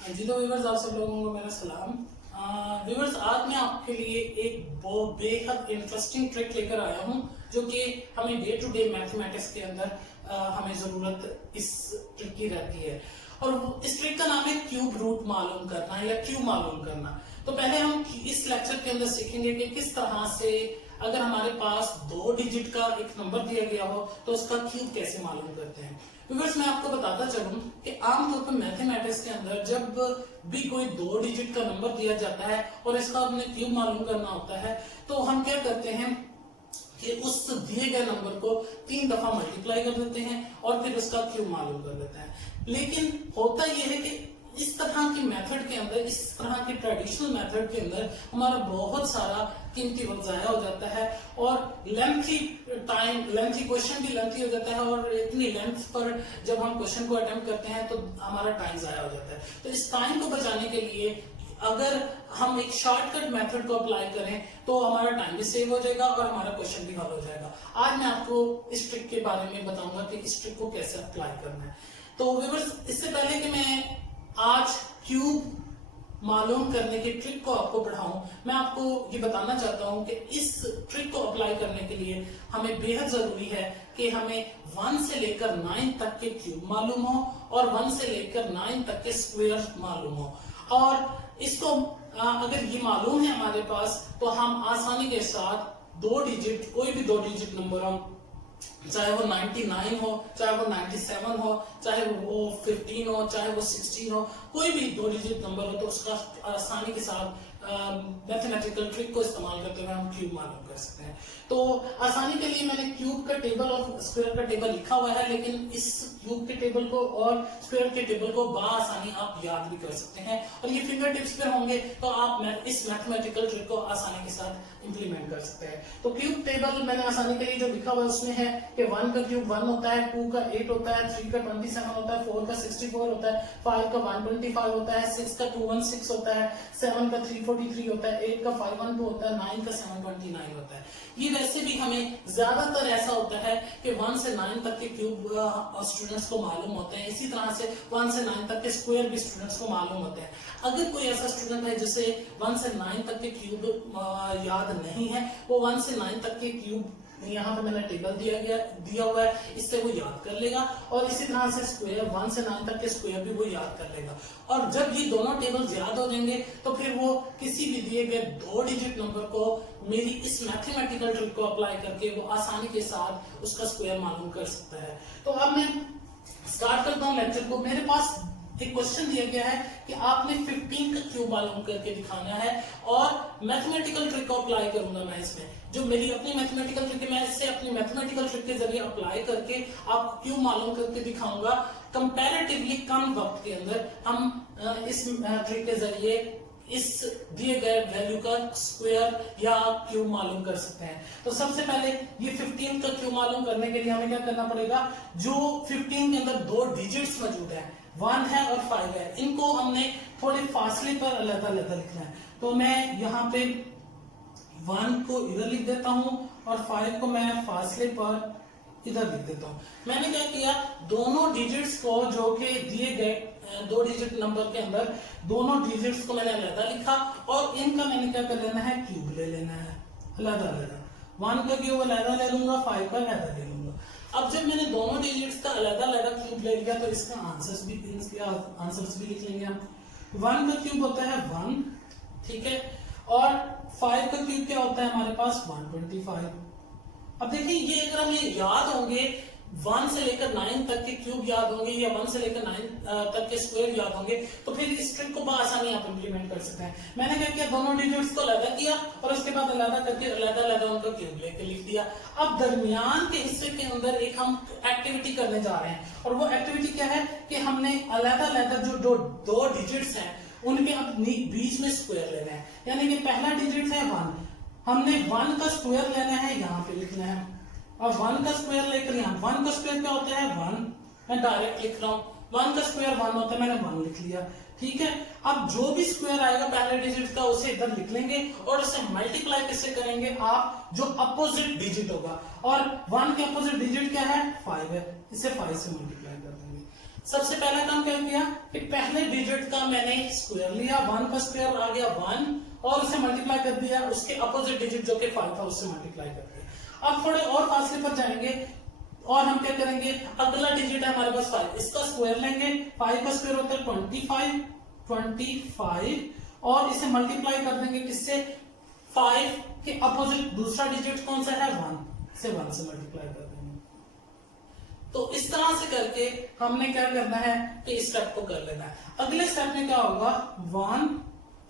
जी तो व्यूवर्स, आप सब लोगों को मेरा सलाम। व्यूवर्स, आज मैं आपके लिए एक बहुत बेहद इंटरेस्टिंग ट्रिक लेकर आया हूं जो कि हमें डे टू डे मैथमेटिक्स के अंदर हमें जरूरत इस ट्रिक की रहती है। और इस ट्रिक का नाम है क्यूब रूट मालूम करना या क्यूब मालूम करना। तो पहले हम इस लेक्चर के अंदर सीखेंगे कि किस तरह से अगर हमारे पास 2 डिजिट का एक नंबर दिया गया हो तो उसका क्यूब कैसे मालूम करते हैं। व्यूअर्स, मैं आपको बताता चलूं कि आमतौर पर मैथमेटिक्स के अंदर जब भी कोई 2 डिजिट का नंबर दिया जाता है और इसका हमने क्यूब मालूम करना होता है तो हम क्या करते हैं कि उस दिए गए नंबर को 3 दफा मल्टीप्लाई कर देते हैं और फिर उसका क्यूब मालूम कर देते हैं। लेकिन होता यह है कि इस तरह की मेथड के अंदर, इस तरह की ट्रेडिशनल मेथड के अंदर हमारा बहुत सारा कीमती वक्त जाया हो जाता है और लेंथी क्वेश्चन भी लेंथी हो जाता है और इतनी लेंथ पर जब हम क्वेश्चन को अटेम्प्ट करते हैं तो हमारा टाइम जाया हो जाता है। तो इस टाइम को बचाने के लिए अगर हम एक शॉर्टकट मेथड को अप्लाई करें तो हमारा टाइम भी सेव हो जाएगा और हमारा क्वेश्चन भी हल हो जाएगा। आज मैं आपको इस ट्रिक के बारे में बताऊंगा कि इस ट्रिक को कैसे अप्लाई करना है। तो व्यूअर्स, इससे पहले कि मैं आज क्यूब मालूम करने की ट्रिक को आपको पढ़ाऊं, मैं आपको ये बताना चाहता हूं कि इस ट्रिक को अप्लाई करने के लिए हमें बेहद जरूरी है कि हमें 1 से लेकर 9 तक के क्यूब मालूम हो और 1 से लेकर 9 तक के स्क्वायर मालूम हो। और इसको अगर ये मालूम है हमारे पास तो हम आसानी के साथ 2 डिजिट, कोई भी 2 डिजिट नंबर हो, चाहे वो 99 हो, चाहे वो 97 हो, चाहे वो 15 हो, चाहे वो 16 हो, कोई भी 2 डिजिट नंबर हो तो उसका आसानी के साथ मैथमेटिकल ट्रिक को इस्तेमाल करते हुए हम क्यूब मालूम कर सकते हैं। तो आसानी के लिए मैंने क्यूब का टेबल और स्क्वायर का टेबल लिखा हुआ है, लेकिन इस क्यूब के टेबल को और स्क्वायर के टेबल को बआसानी आप याद भी कर सकते हैं और ये फिंगर टिप्स पे होंगे तो आप इस मैथमेटिकल ट्रिक को आसानी के साथ इंप्लीमेंट कर सकते हैं। तो क्यूब टेबल मैंने आसानी के लिए जो लिखा हुआ है उसमें है कि 1 का क्यूब 1 होता है, 2 का 8 होता है, 3 का 27 होता है, 4 का 64 होता है, 5 का 125 होता है, 6 का 216 होता है, 7 का 343 होता है, 8 का 512 होता है, 9 का 729 होता है। ये वैसे भी हमें ज्यादातर ऐसा होता है कि 1 से 9 तक के क्यूब स्टूडेंट्स को मालूम होते हैं। इसी तरह से 1 से 9 तक के स्क्वायर भी स्टूडेंट्स को मालूम होते हैं। अगर कोई ऐसा स्टूडेंट है जिसे 1 से 9 तक के क्यूब याद नहीं है, वो 1 से 9 तक के क्यूब यहाँ पे मैंने टेबल दिया हुआ है, इससे वो याद कर लेगा और इसी तरह से स्क्वायर 1 से 9 तक के स्क्वायर भी वो याद कर लेगा। और जब ये दोनों टेबल्स याद हो जाएंगे तो फिर वो किसी भी दिए गए 2 डिजिट नंबर को मेरी इस मैथमेटिकल ट्रिक को अप्लाई करके वो आसानी के साथ उसका स्क्वायर मालूम कर सकता है। तो अब मैं स्टार्ट करता हूँ लेक्चर को। मेरे पास एक क्वेश्चन दिया गया है कि आपने 15 का क्यूब मालूम करके दिखाना है और मैथमेटिकल ट्रिक को अप्लाई करूंगा मैं इसमें। जो मेरी अपनी मैथमेटिकल ट्रिक है, मैं इससे अपनी मैथमेटिकल ट्रिक के जरिए अप्लाई करके आप क्यूब मालूम करके दिखाऊंगा। कंपैरेटिवली कम वक्त के अंदर हम इस ट्रिक के जरिए इस दिए गए वैल्यू का स्क्वायर या क्यूब मालूम कर सकते हैं। तो सबसे पहले ये 15 का क्यूब मालूम करने के लिए हमें क्या करना पड़ेगा, जो 15 के अंदर 2 डिजिट्स मौजूद है, 1 है और 5 है, इनको हमने थोड़े फासले पर अलग अलग लिखना है। तो मैं यहाँ पे 1 को इधर लिख देता हूं और 5 को मैं फासले पर इधर लिख देता हूं। मैंने क्या किया, दोनों डिजिट्स को जो कि दिए गए 2 डिजिट नंबर के अंदर दोनों डिजिट्स को मैंने अलग लिखा और इनका मैंने क्या कर लेना है, क्यूब ले लेना है अलग अलग। 1 का क्यूब अलग ले लूंगा, 5 का अलग ले लूंगा। अब जब मैंने दोनों डिजिट्स का अलग अलग क्यूब ले लिया तो इसका आंसर्स भी लिख लेंगे हम। 1 का क्यूब होता है 1, ठीक है, और 5 का क्यूब क्या होता है हमारे पास 125। अब देखिए, ये अगर हम ये याद होंगे 1 से लेकर 9 तक के क्यूब याद होंगे या 1 से लेकर 9 तक के स्क्वायर याद होंगे तो फिर इस ट्रिक को बआसानी आप इंप्लीमेंट कर सकते हैं। मैंने क्या किया, दोनों डिजिट्स को अलग किया और उसके बाद अलग करके अलग उनका क्यूब लेके लिख दिया। अब दरमियान के हिस्से के अंदर एक हम एक्टिविटी करने जा रहे हैं और वो एक्टिविटी क्या है कि हमने अलग जो 2 डिजिट्स हैं उनके अब बीच में स्क्वायर लेना है। यानी कि पहला डिजिट है 1, हमने 1 का स्क्वायर लेना है, यहाँ पे लिखना है और 1 का स्क्वायर लेकर यहाँ 1 का स्क्वायर क्या होता है 1, मैं डायरेक्ट लिख रहा हूँ। 1 का स्क्वायर 1 होता है, मैंने 1 लिख लिया, ठीक है। अब जो भी स्क्वायर आएगा पहले डिजिट का उसे इधर लिख लेंगे और उसे मल्टीप्लाई किससे करेंगे, आप जो अपोजिट डिजिट होगा, और 1 के अपोजिट डिजिट क्या है 5 है, इसे 5 से मल्टीप्लाई कर देंगे। सबसे पहला काम क्या किया कि पहले डिजिट का मैंने स्क्वायर लिया, 1 का स्क्वायर आ गया 1 और उसे मल्टीप्लाई कर दिया, उसके अपोजिट डिजिट जो कि 5 था उससे मल्टीप्लाई कर दिया। अब थोड़े और फासले पर जाएंगे और हम क्या करेंगे, अगला डिजिट है हमारे पास 5, इसका स्क्वायर लेंगे, 5 का स्क्वायर होता है 25 और इसे मल्टीप्लाई कर देंगे किससे, 5 के अपोजिट दूसरा डिजिट कौन सा है 1 से मल्टीप्लाई कर देंगे। तो इस तरह से करके हमने क्या करना है कि इस स्टेप को कर लेना है। अगले स्टेप में क्या होगा, 1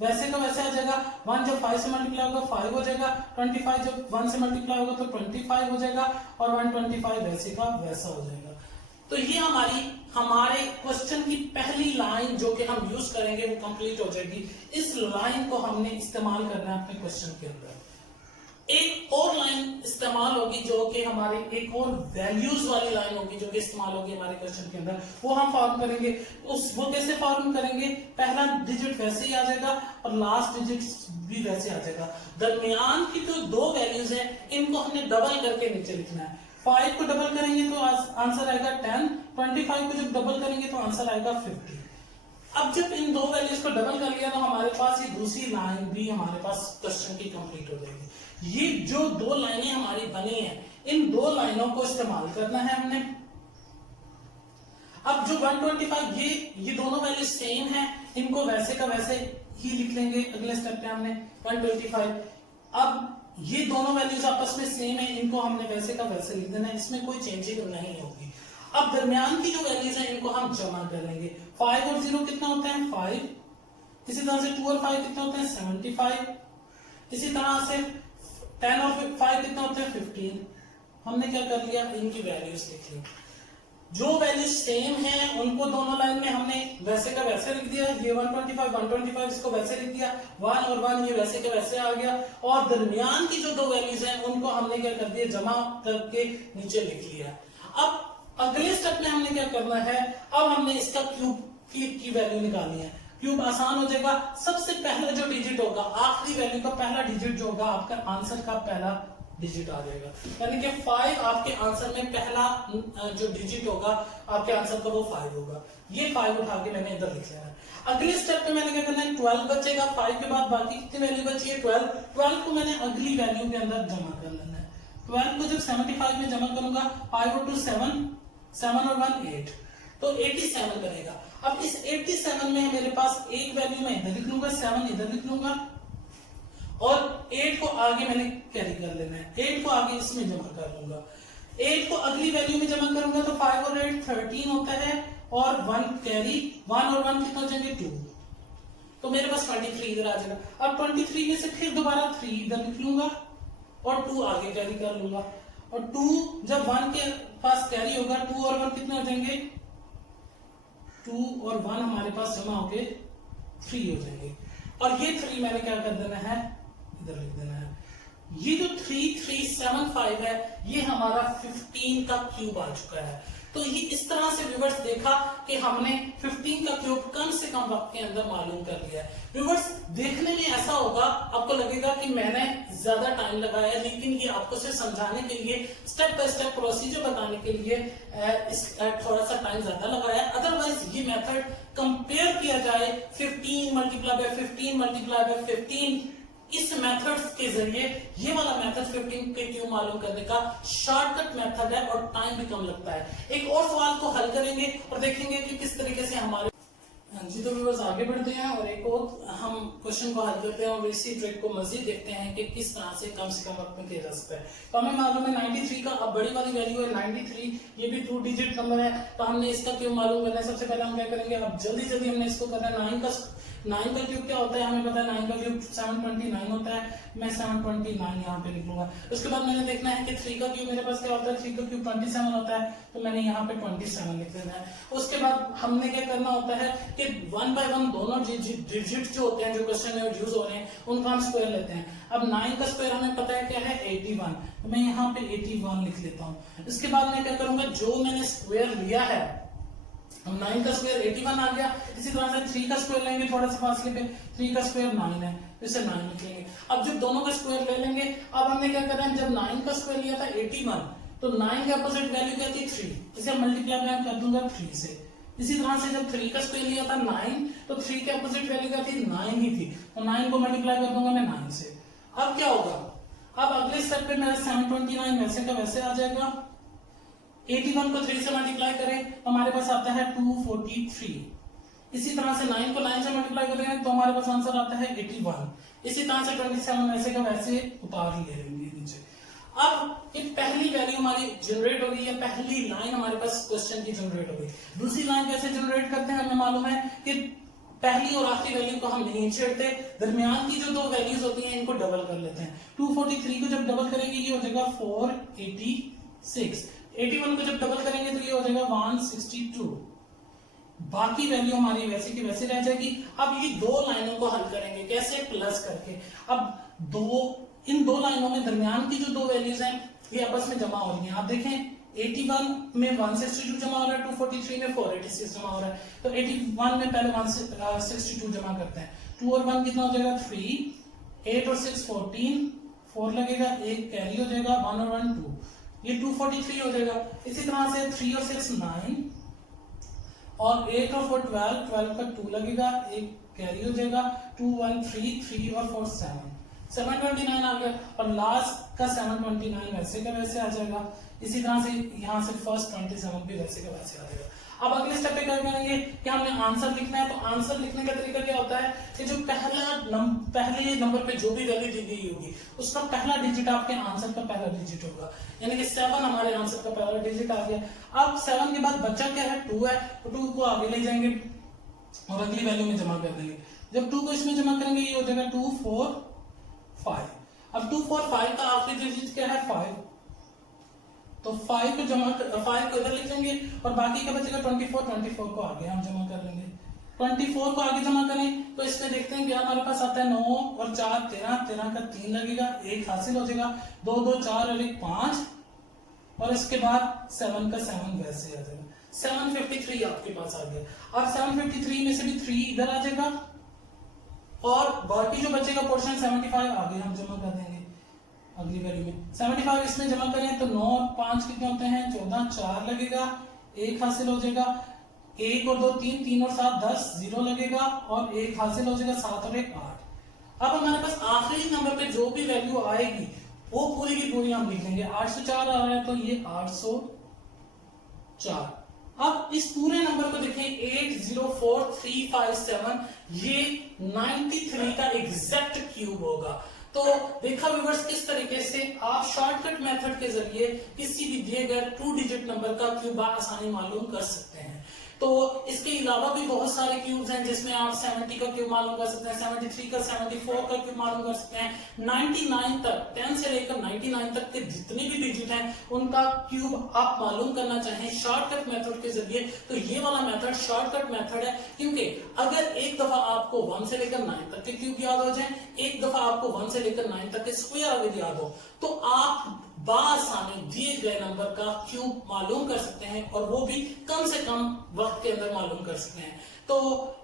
वैसे का वैसे आ जाएगा, 1 जब 5 से मल्टीप्लाई होगा 5 हो जाएगा, 25 जब 1 से मल्टीप्लाई होगा तो 25 हो जाएगा और 125 वैसे का वैसा हो जाएगा। तो ये हमारे क्वेश्चन की पहली लाइन जो कि हम यूज करेंगे वो कंप्लीट हो जाएगी। इस लाइन को हमने इस्तेमाल करना है अपने क्वेश्चन के अंदर। एक और लाइन इस्तेमाल होगी जो कि हमारे एक और वैल्यूज वाली लाइन होगी जो कि इस्तेमाल होगी हमारे क्वेश्चन के अंदर, वो हम फॉर्म करेंगे। वो कैसे फॉर्म करेंगे, पहला डिजिट वैसे ही आ जाएगा और लास्ट डिजिट भी वैसे आ जाएगा। दरमियान की जो दो वैल्यूज हैं इनको हमने डबल करके नीचे लिखना है। 5 को डबल करेंगे तो आंसर आएगा 10, 25 को जब डबल करेंगे तो आंसर आएगा 50। अब जब इन दो वैल्यूज को डबल कर लिया तो हमारे पास ये दूसरी लाइन भी हमारे पास क्वेश्चन की कंप्लीट हो जाएगी। ये जो दो लाइनें हमारी बनी हैं, इन दो लाइनों को इस्तेमाल करना है हमने। अब जो 125 ये दोनों वैल्यू सेम है, इनको वैसे का वैसे ही लिख लेंगे। अगले स्टेप पे हमने 125, अब ये दोनों वैल्यूज आपस में सेम है, इनको हमने वैसे का वैसे लिख देना है, इसमें कोई चेंजिंग नहीं होगी। अब दरमियान की जो वैल्यूज है इनको हम जमा कर लेंगे। 5 और 0 कितना होता है 5, इसी तरह से 2 और 5 कितना होता है 75, इसी तरह से 10 और 5 कितना होता है 15। हमने क्या कर लिया, इनकी वैल्यूज लिख ली। जो वैल्यूज सेम है उनको दोनों लाइन में हमने वैसे का वैसे लिख दिया। ये 125 इसको वैसे लिख दिया, 1 और 1 ये वैसे का वैसे आ गया। और दरमियान की जो दो वैल्यूज हैं उनको हमने क्या कर दिया, जमा करके नीचे लिख लिया। अब अगले स्टेप में हमने क्या करना है, अब हमने इसका क्यूब की वैल्यू निकालनी है। क्यूब आसान हो जाएगा। सबसे पहला जो डिजिट होगा, आखिरी वैल्यू का पहला डिजिट जो होगा आपका आंसर का पहला डिजिट आ जाएगा, यानी कि 5 आपके आंसर में पहला जो डिजिट होगा आपके आंसर का वो 5 होगा। ये 5 उठा के मैंने इधर लिख लेना है। अगले स्टेप में मैंने क्या करना है, 12 बचेगा। 5 के बाद बाकी कितनी वैल्यू बची है 12 को मैंने अगली वैल्यू के अंदर जमा कर लेना है। 12 को जब 75 में जमा करूंगा, 5 और 2 7 और 1 8, तो 87 बनेगा। अब इस 87 में मेरे पास एक वैल्यू में इधर लिख लूंगा, 7 इधर लिख लूंगा और 8 को आगे मैंने कैरी कर लेना है। 8 को आगे इसमें जमा कर लूंगा। 8 को अगली वैल्यू में जमा करूंगा तो 5 और 8 13 होता है और 1 कैरी, 1 और 1 कितना हो जाएंगे 2, तो मेरे पास 23 इधर आ जाएगा। अब 23 में से फिर दोबारा 3 इधर लिख लूंगा और 2 आगे कैरी कर लूंगा। और 2 जब 1 के पास कैरी होगा, 2 और 1 कितने हो जाएंगे 2 और 1 हमारे पास जमा होके 3 हो जाएंगे। और ये 3 मैंने क्या कर देना है, इधर लिख देना है। ये जो 3375 है ये हमारा 15 का क्यूब आ चुका है। तो ये इस तरह से व्यूअर्स देखा कि हमने 15 का क्यूब कम से कम वक्त के अंदर मालूम कर लिया है। व्यूअर्स देखने में ऐसा होगा, आपको लगेगा कि मैंने ज्यादा टाइम लगाया, लेकिन ये आपको सिर्फ समझाने के लिए, स्टेप बाय स्टेप प्रोसीजर बताने के लिए थोड़ा सा टाइम ज्यादा लगाया। अदरवाइज ये मेथड कंपेयर किया जाए 15 मल्टीप्लाई बाय 15 मल्टीप्लाई बाय 15, इस मेथड्स के जरिए ये वाला मेथड 15 के क्यूब मालूम करने का शॉर्टकट मेथड है और टाइम भी कम लगता है। एक और सवाल को हल करेंगे और देखेंगे कि किस तरीके से हमारे जी। तो व्यूअर्स आगे बढ़ते हैं और एक और हम क्वेश्चन को हल करते हैं और इसी ट्रिक को मजीद देखते हैं कि किस तरह से कम वक्त में किया जा सकता है। तो हमें मालूम है 93 का अब बड़ी वाली वैल्यू है 93, ये भी 2 डिजिट नंबर है, तो हमने इसका क्यूब मालूम करना है। सबसे पहले हम क्या करेंगे, अब जल्दी हमने इसको करना है। 9 का क्यूब क्या होता है हमें पता है, 9 का क्यूब 729 होता है। मैं 729 यहाँ पे लिख लूंगा। उसके बाद मैंने देखना है कि 3 का क्यूब मेरे पास क्या होता है, 3 का क्यूब 27 होता है, तो मैंने यहाँ पे 27 लिख देना है। उसके बाद हमने क्या करना होता है कि 1 बाय 1 दोनों डिजिट जो होते हैं जो क्वेश्चन में यूज हो रहे हैं उनका हम स्क्वायर लेते हैं। अब 9 का स्क्वायर हमें पता है क्या है 81, तो मैं यहाँ पे 81 लिख लेता हूँ। इसके बाद मैं क्या करूंगा, जो मैंने स्क्वायर लिया है, 9 का स्क्वायर 81 आ गया। इसी तरह से 3 का स्क्वायर लेंगे, थोड़ा सा फासले पे 3 का स्क्वायर 9 है, इसे 9 लिखेंगे। अब जब दोनों का स्क्वायर ले लेंगे, अब हमने क्या करना है, जब 9 का स्क्वायर लिया था 81, तो 9 के अपोजिट वैल्यू क्या थी 3, इसे मल्टीप्लाई मैं कर दूंगा 3 से। इसी तरह से जब 3 का स्क्वायर लिया था 9, तो 3 के अपोजिट वैल्यू क्या थी, 9 ही थी, तो 9 को मल्टीप्लाई कर दूंगा मैं 9 से। अब क्या होगा, अब अगले स्टेप पे मेरा 729 वैसे का वैसे आ जाएगा। 81 को 3 से मल्टीप्लाई करें तो हमारे पास आता है 243। इसी तरह से 9 को 9 से मल्टीप्लाई करेंगे तो हमारे पास आंसर आता है 81। इसी तरह से 27 वैसे का वैसे उतार ले लेंगे नीचे। अब ये पहली वैल्यू हमारी जनरेट होगी, या पहली लाइन हमारे पास क्वेश्चन की जनरेट होगी। दूसरी लाइन कैसे जनरेट करते हैं, हमें मालूम है कि पहली और आखिरी वैल्यू को हम नहीं छेड़ते, दरमियान की जो दो वैल्यूज होती हैं इनको डबल कर लेते हैं। 243 को जब डबल करेंगे ये हो जाएगा 486। 81 को जब डबल करेंगे तो ये हो जाएगा 162। बाकी वैल्यू हमारी वैसे की वैसे रह जाएगी। अब ये दो लाइनों को हल करेंगे कैसे, प्लस करके। अब इन दो लाइनों में दरमियान की जो दो वैल्यूज हैं ये आपस में जमा हो रही हैं। आप देखें 81 में 162 जमा हो रहा है, 243 में 486 जमा हो रहा है। तो 81 में पहले 162 जमा करते हैं। 2 और 1 कितना हो जाएगा 3, 8 और 6 14, 4 लगेगा, 1 कैरी हो जाएगा, 1 और 1 2, ये 243 हो जाएगा। इसी तरह से 3 और 6 9, और 8 और 4 12, 12 का 2 लगेगा, 1 कैरी हो जाएगा, 2 1 3, 3 और 4 7, 729 आ गया। और लास्ट का 729 वैसे का वैसे आ जाएगा। इसी तरह से यहाँ से फर्स्ट 27 भी वैसे का वैसे आ जाएगा। अब अगले स्टेप पे क्या करेंगे कि हमने आंसर लिखना है। तो आंसर लिखने का तरीका क्या होता है कि जो पहले नंबर पे जो भी वैल्यू दी गई होगी उसका पहला डिजिट आपके आंसर का पहला डिजिट होगा, यानी कि 7 हमारे आंसर का पहला डिजिट आ गया। अब 7 के बाद बच्चा क्या है, 2 है, तो 2 को आगे ले जाएंगे और अगली वैल्यू में जमा कर देंगे। जब 2 को इसमें जमा करेंगे ये हो जाएगा 2 4 5। अब 2 4 5 का आखिरी डिजिट क्या है 5, तो 5 को इधर लिख लेंगे और बाकी का बचेगा 24 को आगे हम जमा कर लेंगे। 24 को आगे जमा करें तो इसमें देखते हैं क्या हमारे पास आता है 9 और 4 13, 13 का 3 लगेगा, 1 हासिल हो जाएगा, 2 2 4 और 1 5, और इसके बाद 7 का 7 वैसे आ जाएगा। 753 आपके पास आ गया। अब 753 में से भी 3 इधर आ जाएगा और बाकी जो बचेगा पोर्शन 75 आगे हम जमा कर देंगे अगली वैल्यू में। 75 इसमें जमा करें तो 9 और 5 कितने होते हैं 14, 4 लगेगा, 1 हासिल हो जाएगा, 1 और 2 3, 3 और 7 10, 0 लगेगा और 1 हासिल हो जाएगा, 7 और 1 8। अब हमारे पास आखिरी नंबर पे जो भी वैल्यू आएगी वो पूरी की पूरी हम लिख लेंगे। 804 आ रहा है तो ये 804। अब इस पूरे नंबर को देखें 804357, ये 93 का एग्जैक्ट क्यूब होगा। तो देखा व्यूअर्स किस तरीके से आप शॉर्टकट मेथड के जरिए किसी भी दिए गए 2 डिजिट नंबर का क्यूब आसानी मालूम कर सकते हैं। तो इसके अलावा भी बहुत सारे क्यूब्स हैं जिसमें आप 70 का क्यूब मालूम कर सकते हैं, 73 का, 74 का क्यूब मालूम कर सकते हैं, 99 तक, 10 से लेकर 99 तक के जितने भी डिजिट हैं उनका क्यूब आप मालूम करना चाहें शॉर्टकट मेथड के जरिए तो ये वाला मेथड शॉर्टकट मेथड है। क्योंकि अगर एक दफा आपको 1 से लेकर 9 तक के क्यूब याद हो जाए, एक दफा आपको 1 से लेकर 9 तक के स्क्वायर अगर याद हो, तो आप बासानी दिए गए नंबर का क्यूब मालूम कर सकते हैं और वो भी कम से कम वक्त के अंदर मालूम कर सकते हैं। तो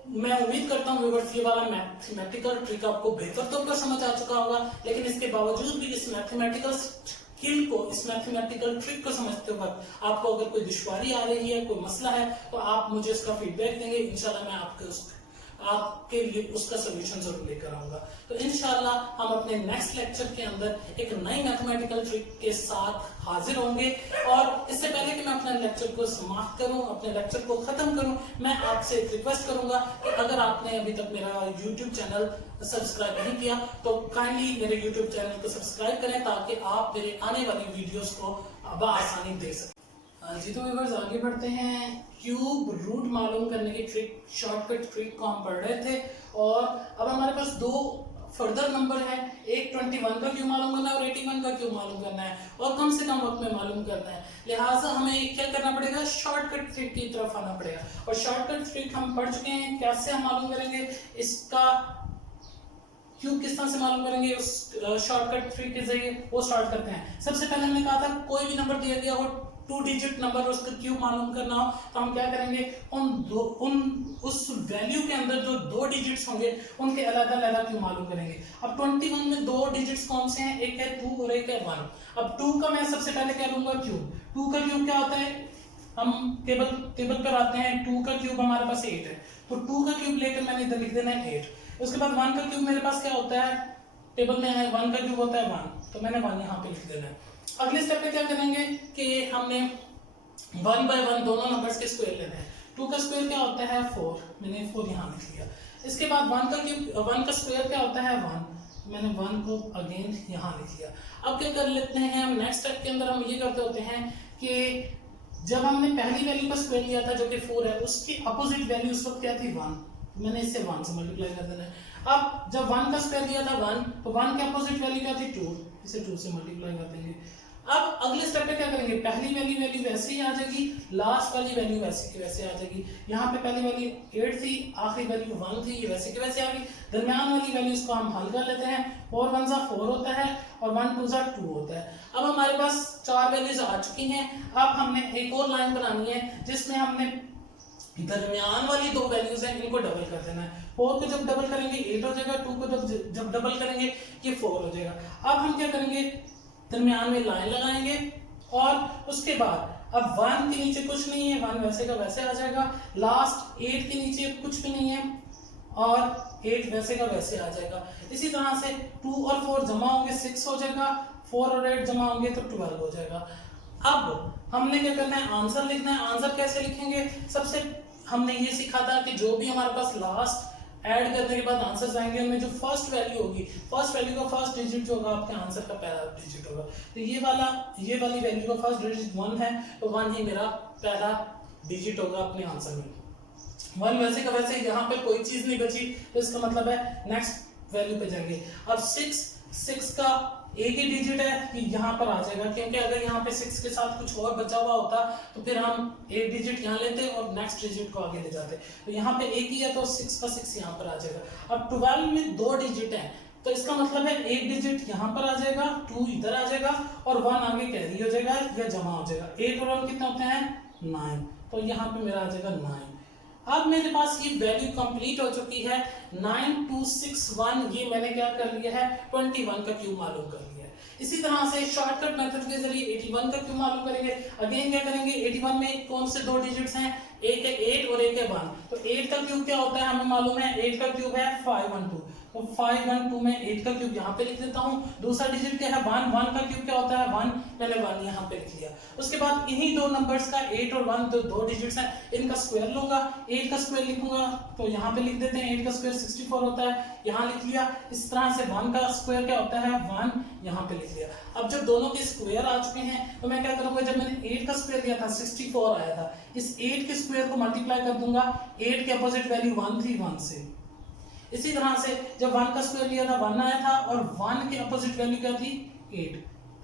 मैं उम्मीद करता हूँ व्यूअर्स ये वाला मैथमेटिकल ट्रिक आपको बेहतर तौर पर समझ आ चुका होगा, लेकिन इसके बावजूद भी इस मैथमेटिकल स्किल को, इस मैथमेटिकल ट्रिक को समझते वक्त आपको अगर कोई दुश्वारी आ रही है, कोई मसला है, तो आप मुझे उसका फीडबैक देंगे। इंशाल्लाह मैं आपके लिए उसका सोल्यूशन जरूर लेकर आऊंगा। तो इंशाल्लाह हम अपने नेक्स्ट लेक्चर के अंदर एक नई मैथमेटिकल ट्रिक के साथ हाजिर होंगे। और इससे पहले कि मैं अपने लेक्चर को समाप्त करूं, अपने लेक्चर को खत्म करूं, मैं आपसे एक रिक्वेस्ट करूंगा कि अगर आपने अभी तक मेरा यूट्यूब चैनल सब्सक्राइब नहीं किया तो काइंडली मेरे यूट्यूब चैनल को सब्सक्राइब करें ताकि आप मेरे आने वाली वीडियोस को आसानी देख सकें। जी तो व्यूअर्स आगे बढ़ते हैं। क्यूब रूट मालूम करने की ट्रिक, शॉर्टकट ट्रिक को हम पढ़ रहे थे और अब हमारे पास 2 फर्दर नंबर है। एक 21 का क्यूब मालूम करना है और 81 का क्यूब मालूम करना है और कम से कम वक्त में मालूम करना है। लिहाजा हमें क्या करना पड़ेगा, शॉर्टकट ट्रिक की तरफ आना पड़ेगा। और शॉर्टकट ट्रिक हम पढ़ चुके हैं, कैसे हम मालूम करेंगे इसका क्यूब, किस तरह से मालूम करेंगे उस शॉर्टकट ट्रिक के जरिए, वो स्टार्ट करते हैं। सबसे पहले हमने कहा था कोई भी नंबर दिया गया हो 2 डिजिट नंबर उसका क्यूब मालूम करना हो तो हम क्या करेंगे, उस वैल्यू के अंदर जो 2 डिजिट्स होंगे उनके अलग-अलग क्यूब मालूम करेंगे। अब 21 में 2 डिजिट्स कौन से हैं, एक है 2 और एक है 1। अब 2 का मैं सबसे पहले क्या लूंगा क्यूब। 2 का क्यूब क्या होता है हम टेबल पर आते हैं। 2 का क्यूब हमारे पास 8 है, तो 2 का क्यूब लेकर मैंने इधर लिख देना है 8। उसके बाद 1 का क्यूब मेरे पास क्या होता है, टेबल में है 1 का क्यूब होता है 1, तो मैंने 1 यहाँ पे लिख देना है। अगले स्टेप पे क्या करेंगे कि हमने 1 बाय 1 दोनों नंबर्स के स्क्वायर लेने हैं। 2 का स्क्वायर क्या होता है 4, मैंने 4 यहाँ लिख लिया। इसके बाद 1 का क्यूब 1 का स्क्वायर क्या होता है 1, मैंने 1 को अगेन यहाँ लिख लिया। अब क्या कर लेते हैं हम, नेक्स्ट स्टेप के अंदर हम ये करते होते हैं कि जब हमने पहली वैल्यू का स्क्वायर लिया था जो कि 4 है, उसकी अपोजिट वैल्यू उस वक्त क्या थी 1, मैंने इससे 1 से मल्टीप्लाई कर देना है। अब जब 1 का स्क्वायर लिया था 1, तो 1 के अपोजिट वैल्यू क्या थी 2, इसे 2 से मल्टीप्लाई कर देंगे। अब अगले स्टेप पे क्या करेंगे, पहली वैल्यू वैसे ही आ जाएगी, लास्ट वाली वैल्यू वैसे की वैसे आ जाएगी। यहाँ पे पहली वैल्यू 8 थी, आखिरी वैल्यू 1 थी, ये वैसे की वैसे आ गई। दरमियान वाली वैल्यूज को हम हल कर लेते हैं। 4 1 जा 4 होता है और 1 2 जा 2 होता है। अब हमारे पास 4 वैल्यूज आ चुकी हैं। अब हमने एक और लाइन बनानी है जिसमें हमने दरमियान वाली 2 वैल्यूज हैं, इनको डबल कर देना है। 4 को जब डबल करेंगे 8 हो जाएगा, 2 को जब डबल करेंगे ये 4 हो जाएगा। अब हम क्या करेंगे, दरमियान में लाइन लगाएंगे और उसके बाद अब 1 के नीचे कुछ नहीं है, 1 वैसे का वैसे आ जाएगा। लास्ट 8 के नीचे कुछ भी नहीं है और 8 वैसे का वैसे आ जाएगा। इसी तरह से 2 और 4 जमा होंगे 6 हो जाएगा, 4 और 8 जमा होंगे तो 12 हो जाएगा। अब हमने क्या करना है, आंसर लिखना है। आंसर कैसे लिखेंगे, सबसे हमने ये सीखा था कि जो भी हमारे पास लास्ट ऐड करने के बाद आंसर आएंगे, उनमें जो फर्स्ट वैल्यू होगी, फर्स्ट वैल्यू का फर्स्ट डिजिट जो होगा आपके आंसर का पहला डिजिट होगा। तो ये वाली वैल्यू का फर्स्ट डिजिट 1 है, तो 1 ही मेरा पहला डिजिट होगा अपने आंसर में। 1 वैसे का वैसे, यहाँ पे कोई चीज नहीं बची, तो इसका मतलब है नेक्स्ट वैल्यू पे जाएंगे। अब 6 का एक ही डिजिट है कि यहाँ पर आ जाएगा, क्योंकि अगर यहाँ पे 6 के साथ कुछ और बचा हुआ होता तो फिर हम एक डिजिट यहाँ लेते और नेक्स्ट डिजिट को आगे ले जाते। तो यहाँ पे एक ही है तो 6 का 6 यहाँ पर आ जाएगा। अब 12 में 2 डिजिट है, तो इसका मतलब है एक डिजिट यहाँ पर आ जाएगा, 2 इधर आ जाएगा और 1 आगे कैरी हो जाएगा या जमा हो जाएगा। 8 और 1 कितने होते हैं 9, तो यहाँ पे मेरा आ जाएगा 9। अब मेरे पास ये वैल्यू कंप्लीट हो चुकी है 9261। ये मैंने क्या कर लिया है, 21 का क्यूब मालूम कर लिया है। इसी तरह से शॉर्टकट मेथड के जरिए 81 का क्यूब मालूम करेंगे। अगेन क्या करेंगे, 81 में कौन से 2 डिजिट्स हैं, एक है 8 और एक है 1। तो 8 का क्यूब क्या होता है हमें मालूम है, 8 का क्यूब है 512, तो 512 में 8 का क्यूब यहाँ पे लिख देता हूँ। दूसरा डिजिट क्या है 1, 1 का क्यूब क्या होता है 1, मैंने 1 यहाँ पे लिख लिया। उसके बाद इन्हीं 2 नंबर्स का 8 और 1 दो डिजिट्स हैं, इनका स्क्वायर लूंगा। 8 का स्क्वायर लिखूंगा तो यहाँ पे लिख देते हैं, 8 का स्क्वायर 64 होता है, यहाँ लिख लिया। इस तरह से 1 का स्क्वायर क्या होता है 1, यहाँ पे लिख लिया। अब जब दोनों के स्क्वायर आ चुके हैं तो मैं क्या करूंगा, जब मैंने 8 का स्क्वायर लिया था 64 आया था, इस 8 के स्क्वायर को मल्टीप्लाई कर दूंगा। 8 के अपोजिट वैल्यू 1 थी, 1 से। इसी तरह से जब 1 का स्क्वायर लिया था 1 आया था और 1 के अपोजिट वैल्यू क्या थी 8,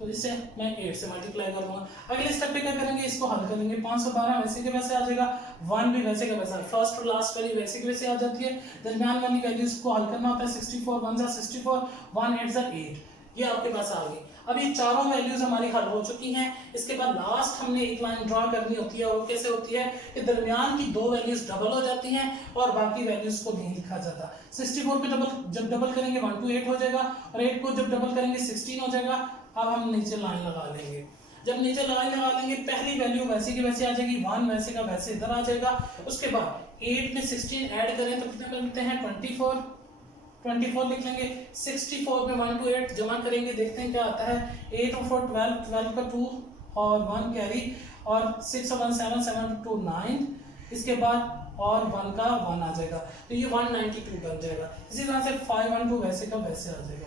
तो इसे मैं 8 से मल्टीप्लाई कर दूंगा। अगले स्टेप पे क्या करेंगे, इसको हल करेंगे। 512 वैसे के वैसे आ जाएगा, 1 भी वैसे का वैसा, फर्स्ट और लास्ट वैल्यू वैसे के वैसे आ जाती है। दरमियान वाली वैल्यूज को हल करना होता है। 64 1 जा 64, 1 8 जा 8, ये आपके पास आ गई। अब ये चारों वैल्यूज हमारी हल हो चुकी हैं। इसके बाद लास्ट हमने एक लाइन ड्रॉ करनी होती है, वो कैसे होती है कि दरमियान की 2 वैल्यूज डबल हो जाती हैं और बाकी वैल्यूज को नहीं लिखा जाता। 64 पे जब डबल करेंगे 1 to 8 हो जाएगा और 8 को जब डबल करेंगे 16 हो जाएगा। अब हम नीचे लाइन लगा लेंगे। जब नीचे लाइन लगा लेंगे पहली वैल्यू वैसे की वैसे आ जाएगी, 1 वैसे का वैसे इधर आ जाएगा। उसके बाद 8 में 16 ऐड करें तो कितने मिलते हैं 24 लिख लेंगे। 64 में 1 to 8 जमा करेंगे, देखते हैं क्या आता है। 8 और 4 12, 12 का 2 और 1 कैरी, और 6 और 1 7, 7 to 9, इसके बाद और 1 का 1 आ जाएगा, तो ये 192 बन जाएगा। इसी तरह से 512 वैसे का वैसे आ जाएगा।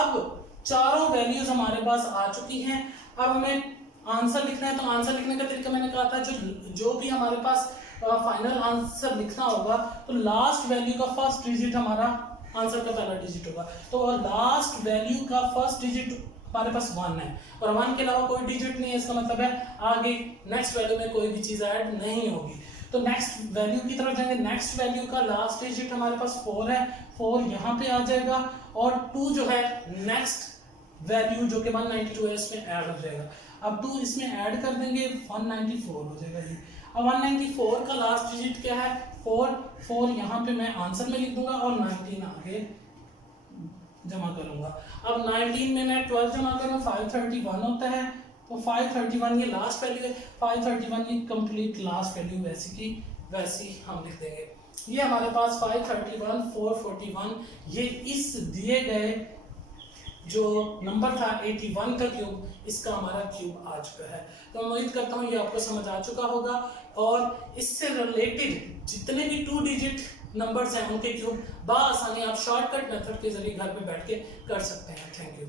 अब चारों वैल्यूज हमारे पास आ चुकी हैं। अब हमें आंसर लिखना है, तो आंसर लिखने का तरीका मैंने कहा था, जो भी हमारे पास फाइनल आंसर लिखना होगा तो लास्ट वैल्यू का फर्स्ट डिजिट हमारा आंसर का पहला डिजिट होगा। तो लास्ट वैल्यू का फर्स्ट डिजिट हमारे पास 1 है और 1 के अलावा कोई डिजिट नहीं है, इसका मतलब है आगे नेक्स्ट वैल्यू में कोई भी चीज ऐड नहीं होगी। तो नेक्स्ट वैल्यू की तरफ जाएंगे। नेक्स्ट वैल्यू का लास्ट डिजिट हमारे पास 4 है, 4 यहाँ पे आ जाएगा और 2 जो है नेक्स्ट वैल्यू जो कि 192 है इसमें ऐड हो जाएगा। अब 2 इसमें ऐड कर देंगे 194 हो जाएगा ये। अब 194 का लास्ट डिजिट क्या है 4 यहाँ पे मैं आंसर में लिख दूंगा और 19 आगे जमा करूंगा। अब 19 में मैं 12 जमा करूँ 531 होता है, तो 531 ये लास्ट वैल्यू है, 531 ये कंप्लीट लास्ट वैल्यू वैसी की वैसी हम लिख देंगे। ये हमारे पास 531 441 ये इस दिए गए जो नंबर था 81 का क्यूब, इसका हमारा क्यूब आ चुका है। तो मैं उम्मीद करता हूँ ये आपको समझ आ चुका होगा और इससे रिलेटेड जितने भी 2 डिजिट नंबर्स हैं उनके क्यूब बआसानी आप शॉर्टकट मेथड के जरिए घर पे बैठ के कर सकते हैं। Thank you.